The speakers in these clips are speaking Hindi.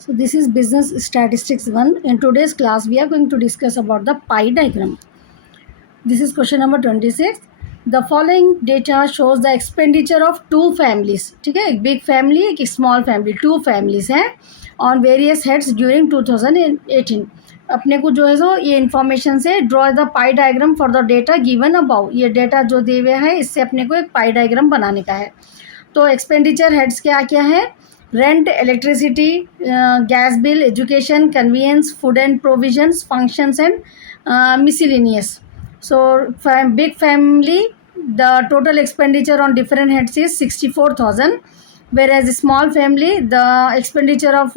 So this is business statistics 1. In today's class we are going to discuss about the pie diagram. This is question number 26. The following data shows the expenditure of two families. ठीक है, एक big family एक small family, two families हैं on various heads during 2018. अपने को जो है सो ये इन्फॉर्मेशन से draw the pi diagram for the data given about. ये डेटा जो दिए हुए हैं इससे अपने को एक पाई डायग्राम बनाने का है. तो एक्सपेंडिचर हेड्स क्या क्या है? Rent, electricity, gas bill, education, convenience, food and provisions, functions and miscellaneous. So big family, the total expenditure on different heads is 64,000, whereas small family the expenditure of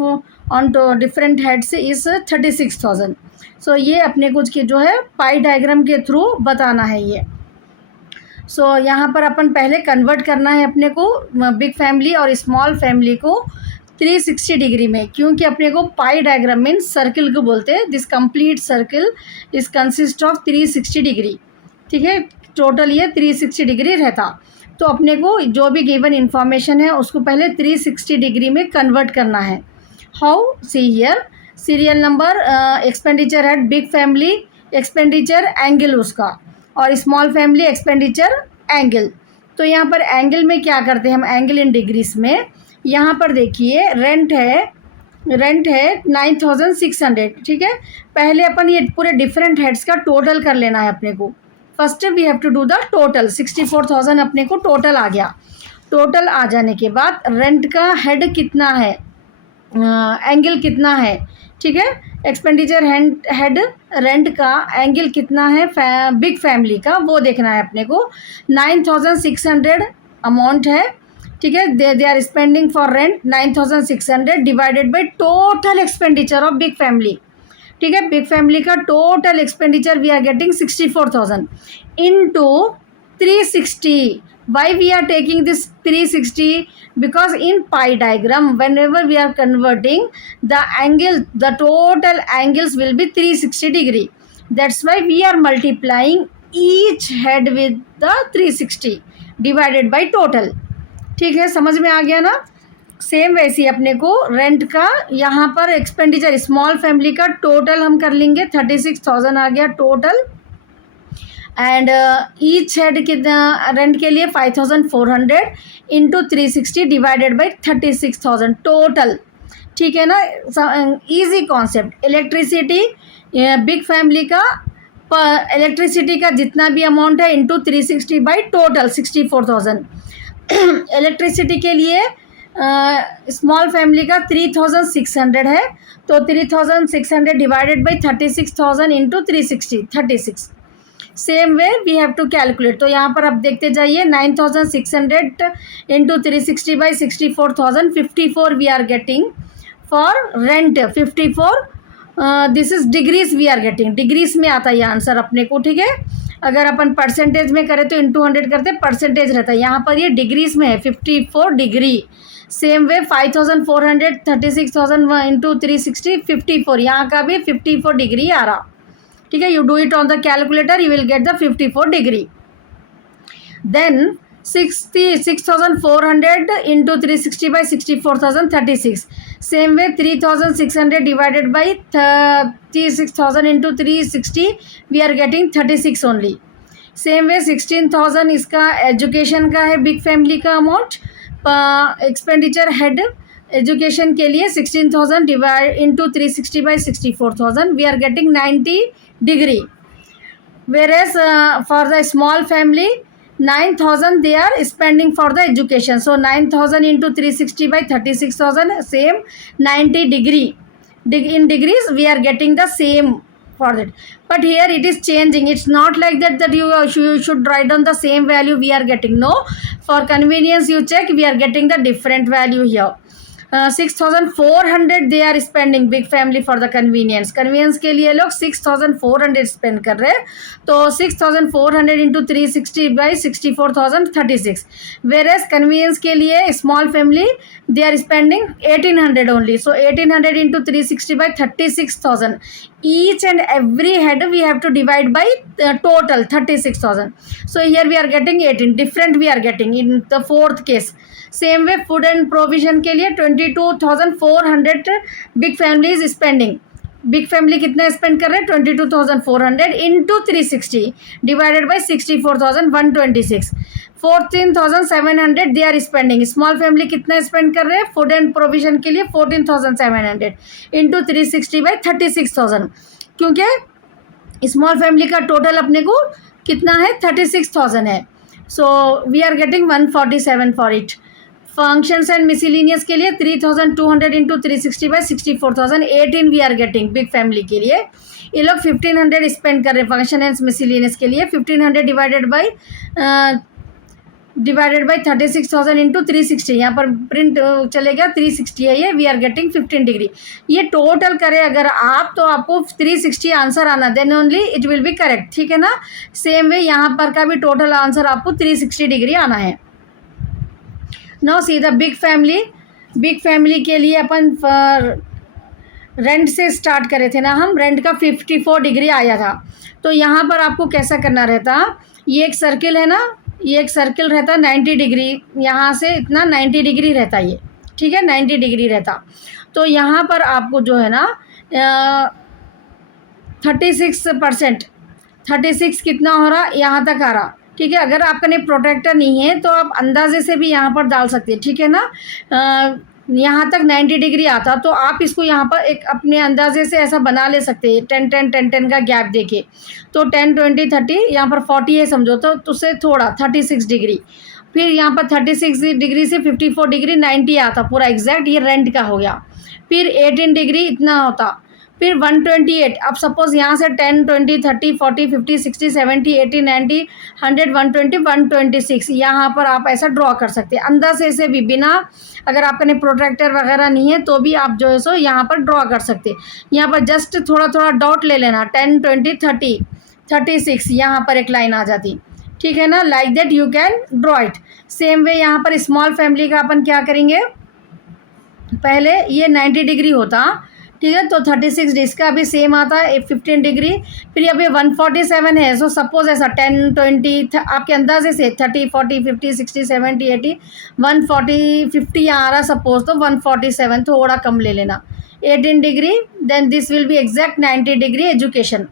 on to different heads is 36,000. So ये अपने कुछ के जो है पाई डायग्राम के थ्रू बताना है ये. सो यहाँ पर अपन पहले कन्वर्ट करना है अपने को बिग फैमिली और स्मॉल फैमिली को 360 डिग्री में, क्योंकि अपने को पाई डायग्राम मीन्स सर्किल को बोलते हैं. This complete circle is consist of 360 degree. ठीक है, टोटल ये 360 डिग्री रहता. तो अपने को जो भी गिवन इन्फॉर्मेशन है उसको पहले 360 डिग्री में कन्वर्ट करना है. How? See here, serial number, expenditure head big family, expenditure angle उसका, और स्मॉल फैमिली एक्सपेंडिचर एंगल. तो यहाँ पर एंगल में क्या करते हैं हम, एंगल इन डिग्रीज में. यहाँ पर देखिए रेंट है 9,600. ठीक है, पहले अपन ये पूरे डिफरेंट हेड्स का टोटल कर लेना है अपने को. First we have to do the total. 64,000 अपने को टोटल आ गया. टोटल आ जाने के बाद रेंट का हेड कितना है, एंगल कितना है. ठीक है, एक्सपेंडिचर हेड रेंट का एंगल कितना है बिग फैमिली का, वो देखना है अपने को. 9,600 अमाउंट है. ठीक है, they are spending for rent 9,600 divided by total expenditure of big family. ठीक है, बिग फैमिली का total expenditure we are getting 64,000 into 360. Why we are taking this 360? Because in pie diagram whenever we are converting the angle, the total angles will be 360 degree. That's why we are multiplying each head with the 360 divided by total. ठीक है, समझ में आ गया ना. सेम वैसे ही अपने को रेंट का यहाँ पर एक्सपेंडिचर स्मॉल फैमिली का टोटल हम कर लेंगे. 36,000 आ गया टोटल. एंड ईच हेड कितना रेंट के लिए 5,400 इंटू 360 डिवाइडेड बाई 36,000 टोटल. ठीक है ना, easy concept. Electricity big family का इलेक्ट्रिसिटी का जितना भी अमाउंट है इंटू 360 बाई टोटल 64,000. इलेक्ट्रिसिटी के लिए स्मॉल फैमिली का 3,600 है, तो 3,600 divided by 36,000 into 360 36. Same way we have to calculate. तो यहाँ पर आप देखते जाइए 9,600 into 360 by 64,000 54 we are getting for rent. 54 this is degrees we are getting. Degrees में आता है ये आंसर अपने को. ठीक है, अगर अपन परसेंटेज में करें तो इंटू 100 करते परसेंटेज रहता है. यहाँ पर ये डिग्रीज में है 54 डिग्री. Same way 5,400 36,000 into 360 54. यहाँ का भी 54 डिग्री आ रहा. ठीक है, you do it on the calculator, you will get the 54 degree. Then 6,400 into 360 by 64,000 36. Same way 3,600 divided by 36,000 into 360 we are getting 36 only. Same way 16,000 इसका एजुकेशन का है बिग फैमिली का अमाउंट. एक्सपेंडिचर हेड एजुकेशन के लिए 16,000 divide into 360 by 64,000 we are getting 90 degree. whereas for the small family 9,000 they are spending for the education. So 9,000 into 360 by 36,000 same 90 degree. In degrees we are getting the same for that. But here it is changing. It's not like that you should write down the same value we are getting. No, for convenience you check, we are getting the different value here. 6,400 they are spending big family for the convenience के लिए लोग 6,400 spend कर रहे हैं. तो 6,400 into 360 by 64,036. whereas convenience के लिए small family they are spending 1,800 only. so 1,800 into 360 by 36,000. each and every head we have to divide by total 36,000. So here we are getting 18, different we are getting in the fourth case. Same way food and provision के लिए 22,400 big family is spending. Big family कितना स्पेंड कर रहे हैं 22,400 into 360 divided by 64,126 14,700 they are spending. Small family कितना स्पेंड कर रहे हैं फूड एंड प्रोविजन के लिए 14,700 इंटू 360 बाई 36,000. क्योंकि स्मॉल फैमिली का टोटल अपने को कितना है 36,000 है. So we are getting 147 for it. Functions and miscellaneous के लिए 3,200 into 360 by 64,018 we are getting. Big family के लिए ये लोग 1,500 स्पेंड कर रहे हैं फंक्शन एंड मिसलिनियस के लिए. 1,500 डिवाइडेड बाई 36,000 इंटू 360. यहाँ पर प्रिंट चलेगा 360 है ये. We are getting 15 degree. ये टोटल करें अगर आप तो आपको 360 आंसर आना, then only it will be correct. ठीक है ना. सेम वे यहाँ पर का भी टोटल आंसर आपको 360 डिग्री आना है. Now see the big family. Big family के लिए अपन रेंट से स्टार्ट करे थे ना हम. रेंट का 54 डिग्री आया था. तो यहाँ पर आपको कैसा करना रहता, ये एक सर्किल है ना, ये एक सर्किल रहता 90 डिग्री. यहाँ से इतना 90 डिग्री रहता ये. ठीक है 90 डिग्री रहता. तो यहाँ पर आपको जो है ना 36% 36 कितना हो रहा यहाँ तक आ रहा. ठीक है. अगर आपका ने प्रोटेक्टर नहीं है तो आप अंदाजे से भी यहाँ पर डाल सकते हैं. ठीक है ना. यहाँ तक 90 डिग्री आता तो आप इसको यहाँ पर एक अपने अंदाजे से ऐसा बना ले सकते हैं 10-10-10-10 का गैप देके. तो 10-20-30 यहाँ पर 40 है समझो, तो उससे थोड़ा 36 डिग्री. फिर यहाँ पर 36 डिग्री से 54 डिग्री 90 आता पूरा एग्जैक्ट. ये रेंट का हो गया. फिर 18 डिग्री इतना होता. फिर 128. अब सपोज यहाँ से 10, 20, 30, 40, 50, 60, 70, 80, 90, 100, 120, 126 यहाँ पर आप ऐसा ड्रॉ कर सकते हैं अंदाजे से भी. बिना अगर आपका ने प्रोटेक्टर वगैरह नहीं है तो भी आप जो है सो यहाँ पर ड्रॉ कर सकते हैं. यहाँ पर जस्ट थोड़ा थोड़ा डॉट ले लेना. 10, 20, 30, 36 यहाँ पर एक लाइन आ जाती. ठीक है ना. Like that you can draw it. Same way यहाँ पर स्मॉल फैमिली का अपन क्या करेंगे, पहले ये 90 डिग्री होता. ठीक है. तो 36 डिग्री का भी सेम आता है 15 डिग्री. फिर अभी 147 है. सो सपोज ऐसा 10, 20 आपके अंदाजे से 30, 40, 50, 60, 70, 80, 140, 50 यहाँ आ रहा सपोज. तो 147 थोड़ा कम ले लेना. 18 degree. Then this will be exact 90 degree education.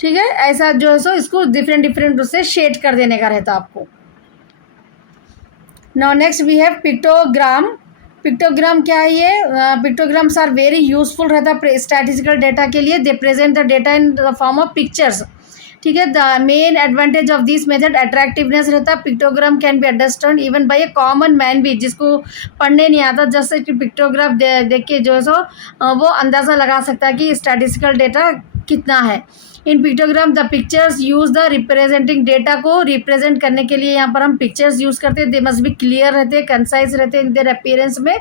ठीक है. ऐसा जो है सो इसको डिफरेंट डिफरेंट उससे शेड कर देने का रहता आपको. Now next we have pictogram. Pictogram क्या है ये? पिक्टोग्राम्स आर वेरी यूजफुल रहता है स्टैटिस्टिकल डेटा के लिए. दे present the data in the form of pictures. ठीक है. The main advantage of this method attractiveness रहता है. Pictogram can be understand even bye A common man भी, जिसको पढ़ने नहीं आता, जैसे कि पिक्टोग्राफ देख के जो है सो वो अंदाज़ा लगा सकता है कि स्टैटिस्टिकल डेटा कितना है. In pictogram the pictures use the representing data को रिप्रेजेंट करने के लिए यहाँ पर हम पिक्चर्स यूज़ करते हैं. दे मस्ट बी क्लियर रहते हैं, कंसाइज रहते हैं इन देयर अपीयरेंस में.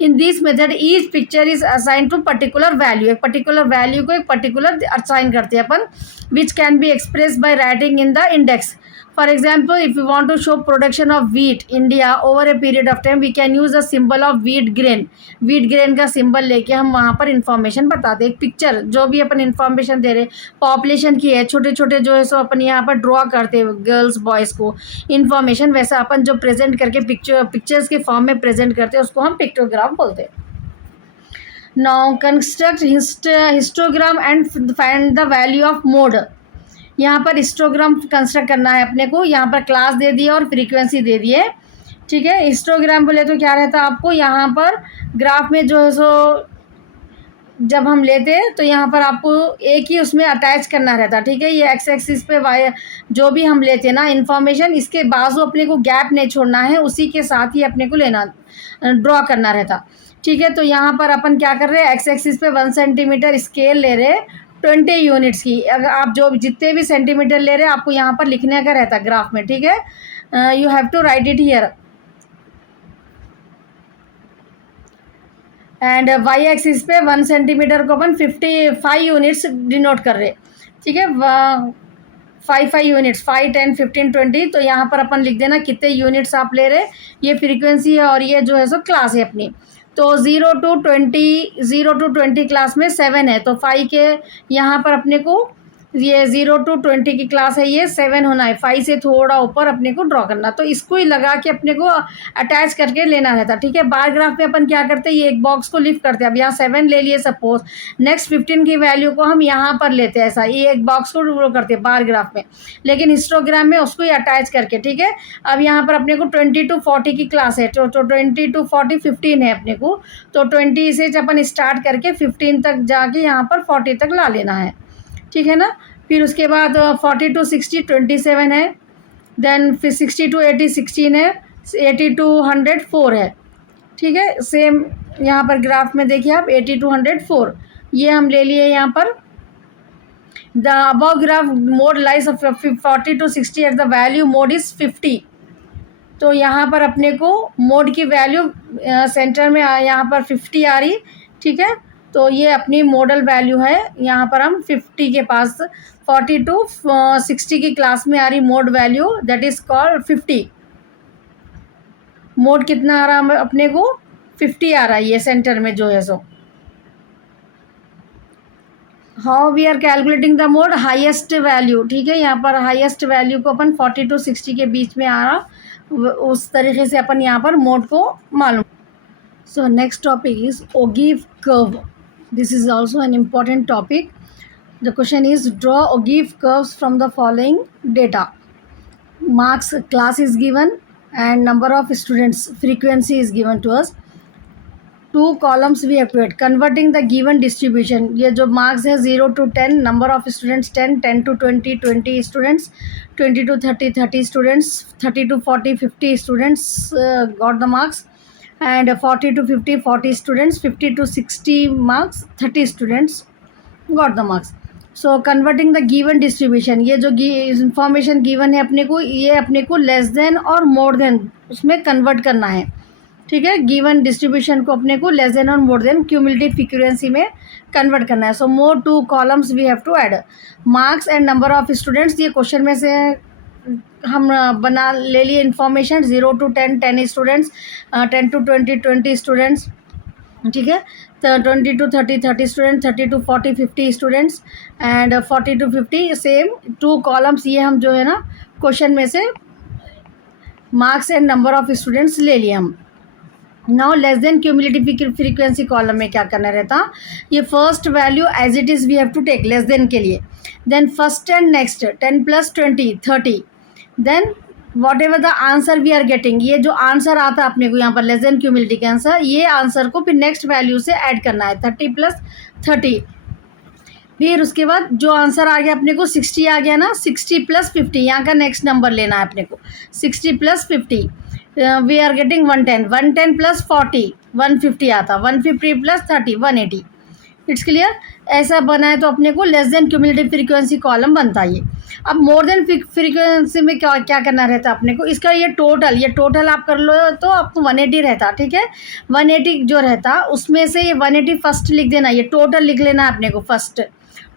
In this method each picture is assign to particular value. एक पर्टिकुलर वैल्यू को एक पर्टिकुलर असाइन करते हैं अपन, which can be express by writing in the index. For example, if you want to show production of wheat India over a period of time, we can use the symbol of wheat grain. wheat grain का सिंबल लेके हम वहाँ पर इंफॉर्मेशन बताते हैं. पिक्चर जो भी अपन इंफॉर्मेशन दे रहे हैं पॉपुलेशन की है, छोटे छोटे जो है सो अपन यहाँ पर ड्रॉ करते हैं गर्ल्स बॉयज़ को इंफॉर्मेशन. वैसा अपन जो प्रेजेंट करके पिक्चर्स के फॉर्म में प्रेजेंट करते हैं उसको हम पिक्टोग्राम बोलते हैं. Now construct histogram and find the value of mode. यहाँ पर हिस्टोग्राम कंस्ट्रक्ट करना है अपने को. यहाँ पर क्लास दे दिए और फ्रीक्वेंसी दे दिए. ठीक है. हिस्टोग्राम बोले तो क्या रहता है आपको यहाँ पर ग्राफ में जो है सो जब हम लेते हैं तो यहाँ पर आपको एक ही उसमें अटैच करना रहता. ठीक है. ये एक्स एक्सिस पे वाई जो भी हम लेते हैं ना इन्फॉर्मेशन, इसके बाजू अपने को गैप नहीं छोड़ना है, उसी के साथ ही अपने को लेना ड्रॉ करना रहता. ठीक है. तो यहाँ पर अपन क्या कर रहे हैं, एक्स एक्सिस पे 1 सेंटीमीटर स्केल ले रहे 20 यूनिट्स की. अगर आप जो जितने भी सेंटीमीटर ले रहे हैं आपको यहाँ पर लिखने का रहता है ग्राफ में. ठीक है. You have to write it here. And Y axis पे 1 सेंटीमीटर को अपन 55 यूनिट्स डिनोट कर रहे. ठीक है. 5 यूनिट्स 5, 10, 15, 20. तो यहाँ पर अपन लिख देना कितने यूनिट्स आप ले रहे. ये फ्रीक्वेंसी है और ये जो है सो क्लास है अपनी. तो 0 to 20 क्लास में 7 है, तो 5 के यहाँ पर अपने को ये 0 to 20 की क्लास है, ये 7 होना है, 5 से थोड़ा ऊपर अपने को ड्रॉ करना, तो इसको ही लगा के अपने को अटैच करके लेना रहता। ठीक है, बार ग्राफ में अपन क्या करते हैं, ये एक बॉक्स को लिफ्ट करते हैं। अब यहाँ 7 ले लिए सपोज, नेक्स्ट 15 की वैल्यू को हम यहाँ पर लेते हैं, ऐसा ये एक बॉक्स को ड्रॉ करते हैं बार ग्राफ में, लेकिन हिस्टोग्राम में उसको ही अटैच करके। ठीक है, अब यहाँ पर अपने को 20 to 40 की क्लास है, तो 20 to 40 15 है अपने को, तो 20 से अपन स्टार्ट करके 15 तक जाके यहाँ पर 40 तक ला लेना है। ठीक है ना, फिर उसके बाद 40 to 60 27 है, देन फिर 60 to 80 16 है, 80 to 100 4 है। ठीक है, सेम यहाँ पर ग्राफ में देखिए आप 80 to 100 4, ये हम ले लिए यहाँ पर। The above graph mode lies 40 to 60 at the value mode is 50, तो यहाँ पर अपने को मोड की वैल्यू सेंटर में यहाँ पर 50 आ रही। ठीक है, तो ये अपनी मॉडल वैल्यू है, यहाँ पर हम 50 के पास 40 to 60 की क्लास में आ रही mode value, that is called 50। Mode कितना आ रहा है अपने को, 50 आ रहा है ये सेंटर में जो है सो। How we are calculating the mode, highest value. ठीक है, यहाँ पर हाईएस्ट वैल्यू को अपन 40 to 60 के बीच में आ रहा, उस तरीके से अपन यहाँ पर मोड को मालूम। So next topic is ogive curve, this is also an important topic. The question is draw ogive curves from the following data, marks class is given and number of students, frequency is given to us, 2 columns we have to add, converting the given distribution। ये जो marks है 0 to 10, number of students 10, 10 to 20 20 students, 20 to 30 30 students, 30 to 40 50 students got the marks, and 40 to 50 40 students, 50 to 60 marks 30 students got the marks। So converting the given distribution, ये जो इंफॉर्मेशन गिवन है अपने को, ये अपने को लेस देन और मोर देन उसमें कन्वर्ट करना है। ठीक है, गिवन डिस्ट्रीब्यूशन को अपने को लेस देन और मोर देन क्यूमुलेटिव फ्रीक्वेंसी में कन्वर्ट करना है। So more 2 columns we have to add, marks and number of students, ये क्वेश्चन में से हम बना ले लिए information, 0 to 10 10 students, 10 to 20 20 students. ठीक है, तो 20 to 30 30 student, 30 to 40 50 students, and 40 to 50 same 2 columns, ये हम जो है ना क्वेश्चन में से marks and number of students ले लिए हम। Now less than cumulative frequency column में क्या करना रहता, ये first value as it is we have to take less than के लिए, then first and next 10 + 20 30, then whatever the answer we are getting, ये जो आंसर आता है अपने को यहाँ पर लेस देन क्यूमुलेटिव के आंसर, ये आंसर को फिर नेक्स्ट वैल्यू से ऐड करना है, 30 + 30। फिर उसके बाद जो आंसर आ गया अपने को 60 आ गया ना, 60 + 50, यहाँ का नेक्स्ट नंबर लेना है अपने को, 60 + 50 वी आर गेटिंग 110, 110 + 40 150 आता, 150 + 30 180। इट्स क्लियर, ऐसा बना है तो अपने को less than cumulative frequency column बनता है ये। अब मोर देन फ्रीक्वेंसी में क्या क्या करना रहता है अपने को, इसका ये टोटल आप कर लो तो आपको 180 रहता। ठीक है, 180 जो रहता उसमें से ये 180 फर्स्ट लिख देना, ये टोटल लिख लेना है अपने को फर्स्ट,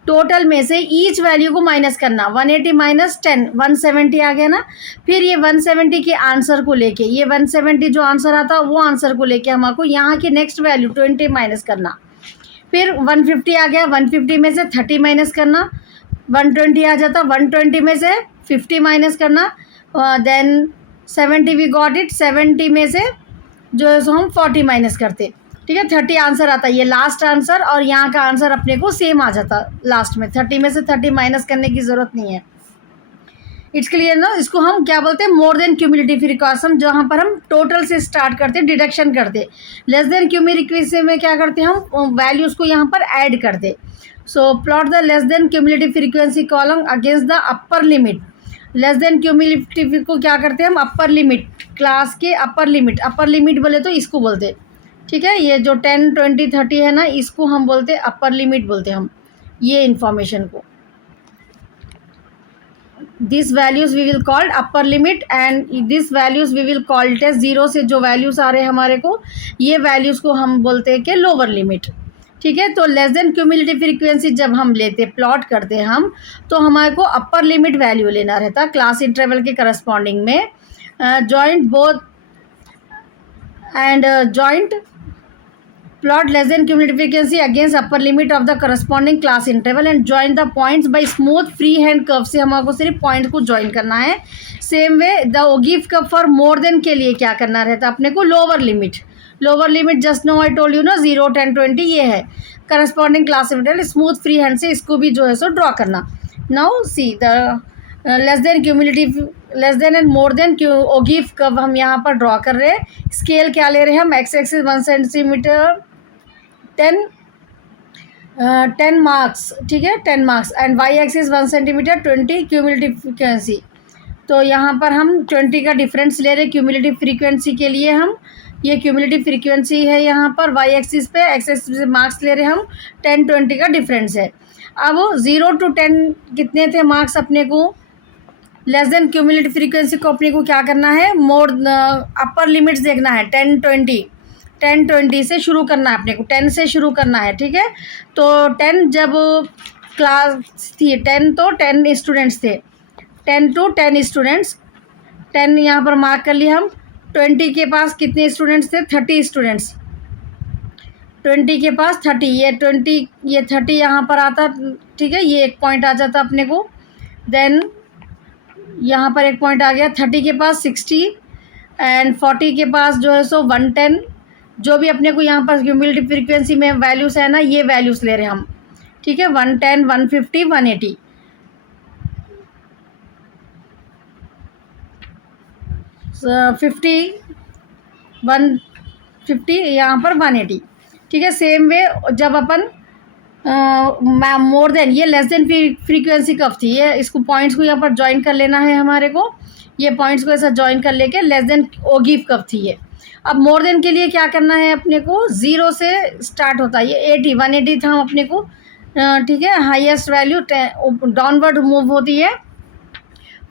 टोटल में से ईच वैल्यू को माइनस करना, 180 - 10 170 आ गया ना। फिर ये 170 के आंसर को लेके, ये 170 जो आंसर आता वो आंसर को लेके हमको यहाँ की नेक्स्ट वैल्यू 20 माइनस करना। फिर 150 आ गया, 150 में से 30 माइनस करना, 120 आ जाता, 120 में से 50 माइनस करना, देन 70 वी गॉट इट, 70 में से जो है सो हम 40 माइनस करते। ठीक है, 30 आंसर आता, ये लास्ट आंसर और यहाँ का आंसर अपने को सेम आ जाता लास्ट में, 30 में से 30 माइनस करने की ज़रूरत नहीं है। इट्स क्लियर ना, इसको हम क्या बोलते हैं, मोर देन क्यूमुलेटिव फ्रीक्वेंसी, जहाँ पर हम टोटल से स्टार्ट करते डिडक्शन करते। लेस देन क्यूमुलेटिव में क्या करते हैं, हम वैल्यूज़ को यहाँ पर ऐड करते। So plot the less than cumulative frequency column against the upper limit. Less than cumulative को क्या करते हैं हम, अपर लिमिट, क्लास के अपर लिमिट बोले तो इसको बोलते। ठीक है, ये जो 10 20 30 है ना, इसको हम बोलते अपर लिमिट बोलते हम ये इन्फॉर्मेशन को। This values we will called upper limit and this values we will call it as, zero से जो वैल्यूज़ आ रहे हैं हमारे को, ये वैल्यूज़ को हम बोलते हैं कि लोअर लिमिट। ठीक है, तो लेस देन क्यूमुलेटिव फ्रीक्वेंसी जब हम लेते प्लॉट करते हम, तो हमारे को अपर लिमिट वैल्यू लेना रहता क्लास इंटरवल के करस्पॉन्डिंग में, joint both end joint plot less than cumulative frequency against upper limit of the corresponding class interval and join the points by smooth free hand curve से हमको सिर्फ पॉइंट को ज्वाइन करना है। Same way the ogive curve for more than के लिए क्या करना रहता है अपने को, lower limit just no I told you ना 0, 10, 20 ये है corresponding class interval, smooth free hand से इसको भी जो है सो ड्रॉ करना। Now see the less than and more than ogive curve हम यहाँ पर ड्रॉ कर रहे हैं। स्केल क्या ले रहे हैं हम, एक्स एक्सिस 1 सेंटीमीटर 10 मार्क्स, ठीक है 10 marks, and Y axis 1 centimetre 20 cumulative frequency. तो यहाँ पर हम 20 का डिफरेंस ले रहे हैं क्यूमुलेटिव फ्रीक्वेंसी के लिए, हम ये क्यूमुलेटिव फ्रीक्वेंसी है यहाँ पर वाई एक्सिस पे, एक्स एक्सिस पे मार्क्स ले रहे हैं हम 10, 20 का डिफरेंस है। अब 0 to 10 कितने थे मार्क्स अपने को, लेस देन क्यूमुलेटिव फ्रीक्वेंसी को अपने को क्या करना है, मोर अपर लिमिट्स देखना है 10, 20 से शुरू करना है अपने को, 10 से शुरू करना है, ठीक है। तो 10 जब क्लास थी 10 तो 10 स्टूडेंट्स थे, 10 to 10 स्टूडेंट्स, 10 यहाँ पर मार्क कर लिया हम। 20 के पास कितने स्टूडेंट्स थे, 30 स्टूडेंट्स, 20 के पास 30, ये 30 यहाँ पर आता, ठीक है, ये एक पॉइंट आ जाता अपने को। देन यहाँ पर एक पॉइंट आ गया, 30 के पास 60 एंड 40 के पास जो है सो 110, जो भी अपने को यहाँ पर क्यूमुलेटिव फ्रीक्वेंसी में वैल्यूज़ है ना, ये वैल्यूज़ ले रहे हैं हम, ठीक है, 110, 150, 180, 50, 150 यहाँ पर 180, ठीक है। सेम वे जब अपन मोर देन, ये लेस देन फ्रीक्वेंसी कब थी, ये इसको पॉइंट्स को यहाँ पर ज्वाइन कर लेना है हमारे को, ये पॉइंट्स को ऐसा ज्वाइन कर लेके लेस देन ओगिव कब थी ये। अब मोर देन के लिए क्या करना है अपने को, 0 से स्टार्ट होता है, ये 80, 180 था अपने को, ठीक है, हाईएस्ट वैल्यू डाउनवर्ड मूव होती है।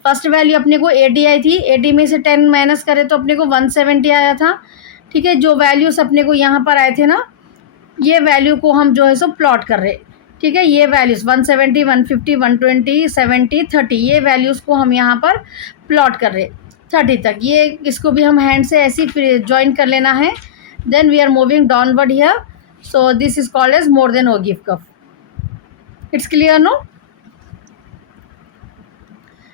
फर्स्ट वैल्यू अपने को 80 आई थी, 80 में से 10 माइनस करें तो अपने को 170 आया था, ठीक है। जो वैल्यूज़ अपने को यहाँ पर आए थे ना, ये वैल्यू को हम जो है सो प्लॉट कर रहे, ठीक है। ये वैल्यूज़ 170, 150, 120, 70, 30, ये वैल्यूज़ को हम यहाँ पर प्लॉट कर रहे 30 तक। ये इसको भी हम हैंड से ऐसे ही ज्वाइन कर लेना है। Then we are moving downward here, so this is called as more than ogive curve. It's clear no?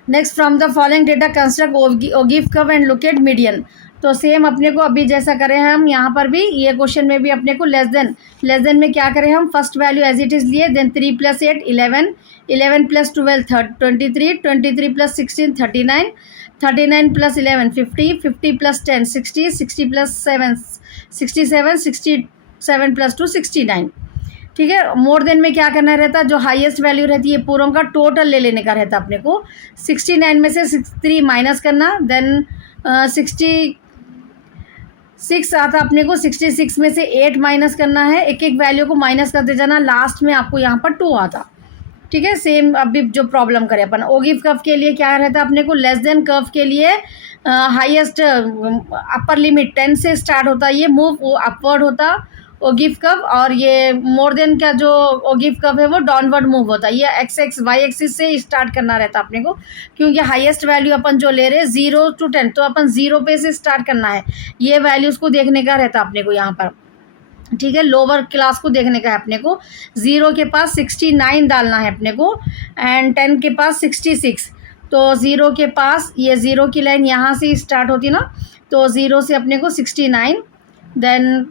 Next, from the following data construct ogive curve and look at median. तो सेम अपने को अभी जैसा करें हम यहाँ पर भी, ये क्वेश्चन में भी अपने को लेस देन में क्या करें हम, first value as it is लिए, देन 3 + 8 11, 11 + 12 23, 23 + 16 39, 39 + 11 50, 50 + 10 60, 60 + 7 67, 67 + 2 69, ठीक है। मोर देन में क्या करना रहता है, जो हाईएस्ट वैल्यू रहती है पूरों का टोटल ले लेने का रहता है अपने को। 69 में से 3 माइनस करना, देन 66 आता अपने को, 66 में से 8 माइनस करना है, एक एक वैल्यू को माइनस करते जाना, लास्ट में आपको यहाँ पर 2 आता, ठीक है। सेम अभी जो प्रॉब्लम करें अपन ओगिव कर्व के लिए क्या रहता है अपने को, लेस देन कर्व के लिए हाईएस्ट अपर लिमिट 10 से स्टार्ट होता है, ये मूव अपवर्ड होता ओगिव कर्व, और ये मोर देन का जो ओगिव कर्व है वो डाउनवर्ड मूव होता है। ये एक्स वाई एक्सिस से स्टार्ट करना रहता है अपने को, क्योंकि हाईएस्ट वैल्यू अपन जो ले रहे हैं 0 to 10, तो अपन 0 पे से स्टार्ट करना है, ये वैल्यूज़ को देखने का रहता है अपने को यहाँ पर, ठीक है। लोअर क्लास को देखने का है अपने को, 0 के पास 69 डालना है अपने को, एंड 10 के पास 66, तो 0 के पास ये 0 की लाइन यहाँ से स्टार्ट होती ना, तो 0 से अपने को 69, then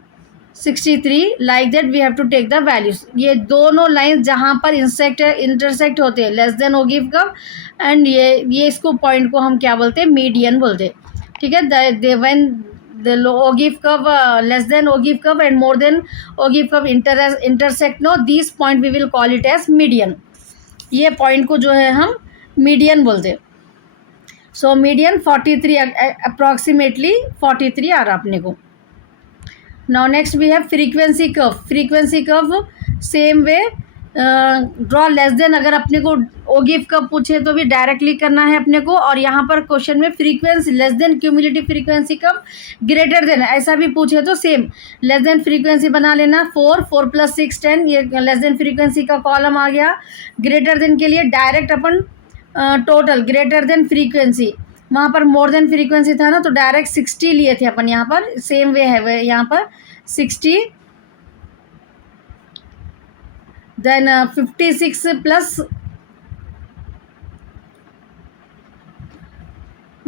63, like that we have to take the values. ये दोनों लाइन जहाँ पर इंटरसेक्ट होते हैं, less than ogive curve and ये इसको पॉइंट को हम क्या बोलते हैं, मीडियन बोलते हैं, ठीक है। When the ogive curve less than ogive curve and more than ogive curve intersect no, this point we will call it as median. ये पॉइंट को जो है हम मीडियन बोलते हैं। सो मीडियन 43, अप्रॉक्सीमेटली 43 आ रहा अपने को। Now next we have frequency curve, same way draw less than, अगर अपने को ओगिव कर्व पूछे तो भी डायरेक्टली करना है अपने को, और यहाँ पर क्वेश्चन में frequency less than cumulative frequency curve greater than ऐसा भी पूछे तो सेम लेस देन फ्रीक्वेंसी बना लेना, 4 + 6 10, ये लेस देन फ्रीक्वेंसी का कॉलम आ गया। ग्रेटर देन के लिए डायरेक्ट अपन टोटल ग्रेटर देन फ्रीक्वेंसी, वहाँ पर मोर देन फ्रीक्वेंसी था ना, तो डायरेक्ट 60 लिए थे अपन, यहाँ पर सेम वे है यहाँ पर 60 then 56 plus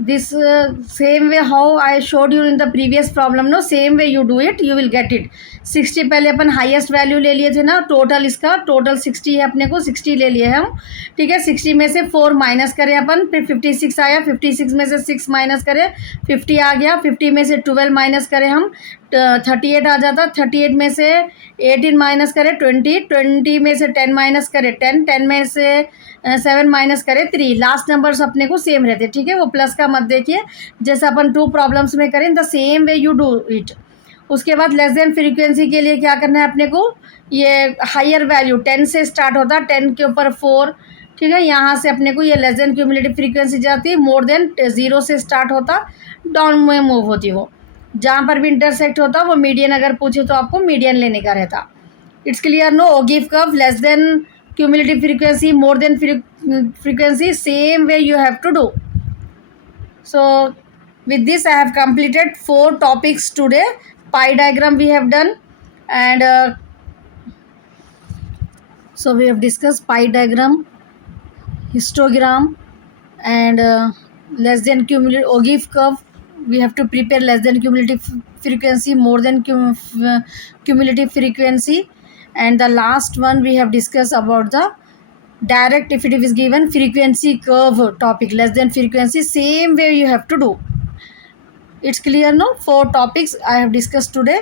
this same way how I showed you in the previous problem, no, same way you do it, you will get it. 60 पहले अपन हाईएस्ट वैल्यू ले लिए थे ना, टोटल इसका टोटल 60 है, अपने को 60 ले लिए हम, ठीक है। 60 में से 4 माइनस करें अपन, फिर 56 आया, 56 में से 6 माइनस करें, 50 आ गया, 50 में से 12 माइनस करें हम, 38 आ जाता, 38 में से 18 माइनस करें 20, 20 में से 10 माइनस करें 10, 10 में से 7 माइनस करें 3, लास्ट नंबर्स अपने को सेम रहते, ठीक है। वो प्लस का मत देखिए, जैसे अपन 2 प्रॉब्लम्स में करें the same way you do it. उसके बाद लेस देन फ्रीक्वेंसी के लिए क्या करना है अपने को, ये हायर वैल्यू 10 से स्टार्ट होता, 10 के ऊपर 4, ठीक है। यहाँ से अपने को ये लेस देन क्यूमुलेटिव फ्रीक्वेंसी जाती है, मोर देन 0 से स्टार्ट होता, डाउन में मूव होती वो, जहाँ पर भी इंटरसेक्ट होता वो मीडियन अगर पूछे तो आपको मीडियन लेने का रहता। It's clear no. Ogive curve less than cumulative frequency, more than frequency, same way you have to do. So with this I have completed 4 topics today. Pi diagram we have done, and so we have discussed pi diagram, histogram, and less than cumulative Ogive curve. We have to prepare less than cumulative frequency, more than cumulative frequency, and the last one we have discussed about the direct, if it is given frequency curve topic, less than frequency, same way you have to do. It's clear, no? 4 topics I have discussed today.